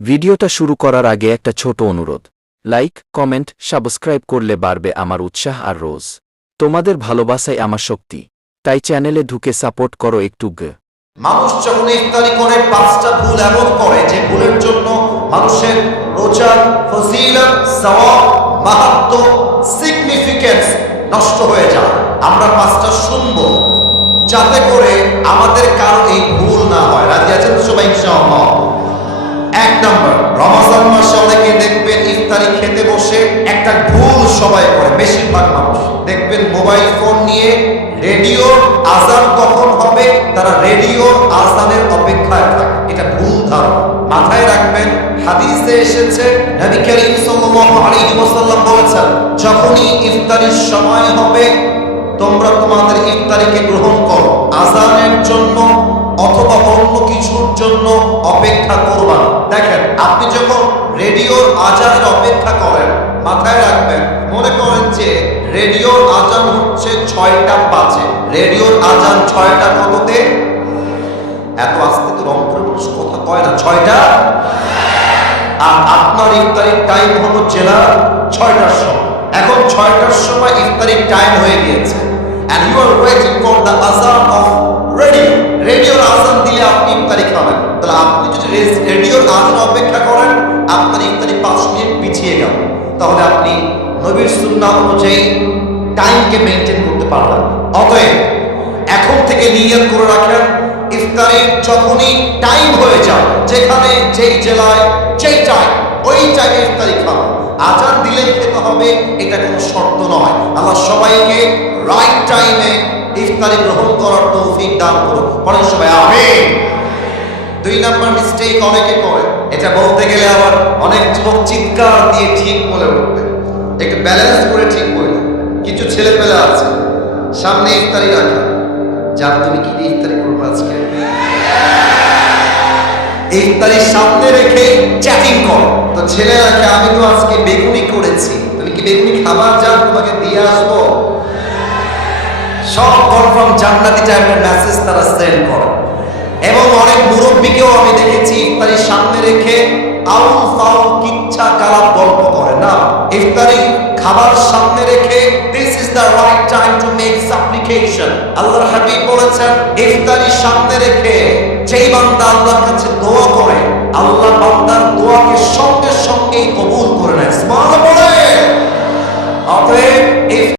ভিডিওটা শুরু করার আগে একটা ছোট অনুরোধ, লাইক, কমেন্ট, সাবস্ক্রাইব করলে বাড়বে আমার উৎসাহ আর রোজ তোমাদের ভালোবাসাই আমার শক্তি, তাই চ্যানেলে ঢুকে সাপোর্ট করো একটু। মানুষ যখন ইফতারি করে পাঁচটা ভুল এমন করে যে ভুলের জন্য মানুষের রোজার ফজিলত, সওয়াব, মাহাত্ম, সিগনিফিকেন্স নষ্ট হয়ে যায়। আমরা পাঁচটা শুনবো যাতে করে আমাদের কারো এই ভুল না হয়। রাজি আছেন তো সবাই ইনশাআল্লাহ? এক নম্বর, রমজান মাসে অনেকে দেখবেন ইফতারি খেতে বসে একটা ভুল সবাই করে, বেশিরভাগ মানুষ দেখবেন মোবাইল ফোন নিয়ে রেডিওর আজান কখন হবে তারা রেডিওর আজানের অপেক্ষায় থাকে। এটা ভুল ধারণা, মাথায় রাখবেন। হাদিসে এসেছে নবী করিম সাল্লাল্লাহু আলাইহি ওয়াসাল্লাম বলেছেন, যখনই ইফতারির সময় হবে তোমরা তোমাদের ইফতারিকে গ্রহণ করো, আজানের জন্য অথবা অন্য কিছুর জন্য অপেক্ষা করবা না। দেখেন, আপনি যখন রেডিওর আজানের অপেক্ষা করেন, মাথায় রাখবেন, মনে করেন যে রেডিওর আজান হচ্ছে 6টা 5-এ, রেডিওর আজান 6টা কততে? এত আস্তে তো রংপুরের মানুষ কথা কয় না, 6টা। আর আপনার ইফতারির টাইম হলো জেলা 6টার সময়। এখন 6টার সময় ইফতারির টাইম হয়ে গিয়েছে, and you are waiting for the azan of radio. রেডিওর আজান দিলে আপনি ইফতারি খাবেন। তাহলে আপনি যদি রেডিওর আজান অপেক্ষা করেন, আপনার ইফতারি 5 মিনিট পিছিয়ে গেল, তাহলে আপনি নবীর সুন্নাহ অনুযায়ী টাইমকে মেনটেন করতে পারবেন। অতএব এখন থেকে নিয়ত করে রাখেন, ইফতারির যখনই টাইম হয়ে যায়, যেখানে যেই জেলায় যেই টাইম, ওই টাইমে ইফতারি খাবেন। আজান দিলেই খেতে হবে এটা কোনো শর্ত নয়। আল্লাহ সবাইকে রাইট টাইমে ইফতারি গ্রহণ করার তৌফিক দান করুন। বলেন সবাই আমিন। 2 নাম্বার মিস্টেক অনেকে করে, এটা বলতে গেলে আবার অনেক যুবক চিৎকার দিয়ে ঠিক বলে উঠবে, একটু ব্যালেন্স করে ঠিক বলে। কিছু ছেলে পেলে আছে সামনে ইফতারি রাখা, জান তুমি কি দিয়ে ইফতারি করবো আজকে? ইফতারির সামনে রেখে চ্যাটিং করো। তো ছেলে রাখে, আমি তো আজকে বেগুনি করেছি, তুমি কি বেগুনি খাবার জান, তোমাকে দিয়ে আসবো। সব কনফার্ম জান্নাতি টাইপের মেসেজ তারা সেন্ড করে। এবং অনেক মুরব্বীকেও আমি দেখেছি ইফতারির সামনে রেখে আউল ফাউল কিচ্ছা কালাপ গল্প করে। না, ইফতারি খাবার সামনে রেখে this is the right time to make সাপ্লিকেশন। আল্লাহর হাবিব বলেছেন, ইফতারির সামনে রেখে যেই বান্দা আল্লাহর কাছে দোয়া করে, আল্লাহ বান্দার দোয়াকে সঙ্গে সঙ্গেই কবুল করে নেয়। সুবহানাল্লাহ বলে। অতএব